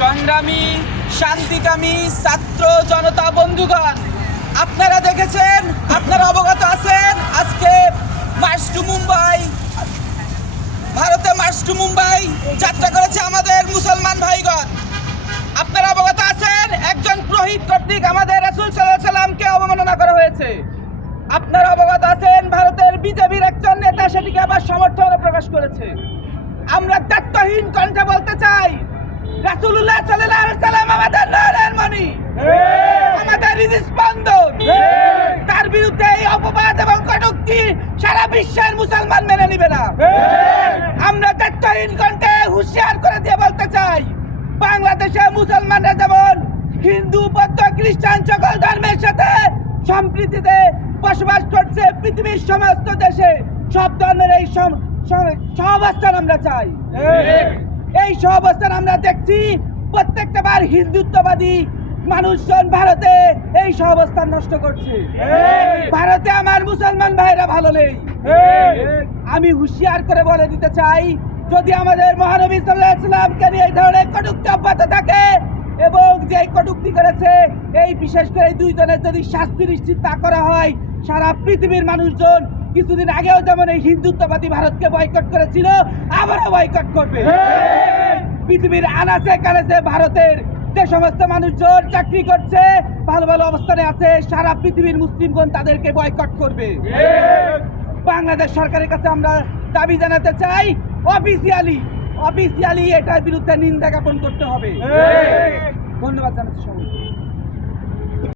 সংগ্রামী, শান্তিকামী ছাত্র জনতা বন্ধুগণ, আপনারা দেখেছেন, আপনারা অবগত আছেন, আজকে মার্চ টু মুম্বাই, ভারতে মার্চ টু মুম্বাই যাত্রা করেছে আমাদের মুসলমান ভাইগণ। আপনারা অবগত আছেন, একজন পুরোহিত কর্তৃক আমাদের রাসূল সাল্লাল্লাহু সাল্লামকে অবমাননা করা হয়েছে। আপনারা অবগত আছেন, ভারতের বিজেপির একজন নেতা সেটিকে আবার সমর্থন প্রকাশ করেছে। আমরা দায়িত্বহীন কণ্ঠে বলতে চাই রাসূলুল্লাহ সাল্লাল্লাহু আলাইহি সাল্লাম আমাদের নয়নের মণি। আমাদের হৃদস্পন্দন। তার বিরুদ্ধে এই অপবাদ এবং কটূক্তি সারা বিশ্বের মুসলমান মেনে নিবে না। আমরা দায়িত্বহীন কণ্ঠে হুঁশিয়ার করে দিয়ে বলতে চাই বাংলাদেশে মুসলমানরা যেমন হিন্দু বৌদ্ধ খ্রিস্টান সকল ধর্মের সাথে সম্প্রীতিতে বসবাস করছে পৃথিবীর সমস্ত দেশে সব ধর্মের এই সহাবস্থান আমরা চাই। এই অবস্থান আমরা দেখছি। প্রত্যেকটা বার হিন্দুত্ববাদী মানুষজন ভারতে এই সহাবস্থান নষ্ট করছে। ভারতে আমার মুসলমান ভাইরা ভালো নেই। আমি হুঁশিয়ার করে বলে দিতে চাই যদি আমাদের মহানবী সাল্লাহ ইসলামকে নিয়ে এই ধরনের কটুক্তি অব্যাহত থাকে এবং যে কটুক্তি করেছে এই বিশেষ করে এই দুইজনের যদি শাস্তি নিশ্চিত না করা হয় সারা পৃথিবীর মানুষজন কিছুদিন আগেও যেমন এই হিন্দুত্ববাদী ভারতকে বয়কট করেছিল আবারও বয়কট করবে। পৃথিবীর আনাচে কানাচে ভারতের যে সমস্ত মানুষজন চাকরি করছে ভালো ভালো অবস্থানে আছে সারা পৃথিবীর মুসলিমগণ তাদেরকে বয়কট করবে। বাংলাদেশ সরকারের কাছে আমরা দাবি জানাতে চাই অফিসিয়ালি অফিসিয়ালি এটার বিরুদ্ধে নিন্দা জ্ঞাপন করতে হবে। ধন্যবাদ জানাচ্ছি সবাই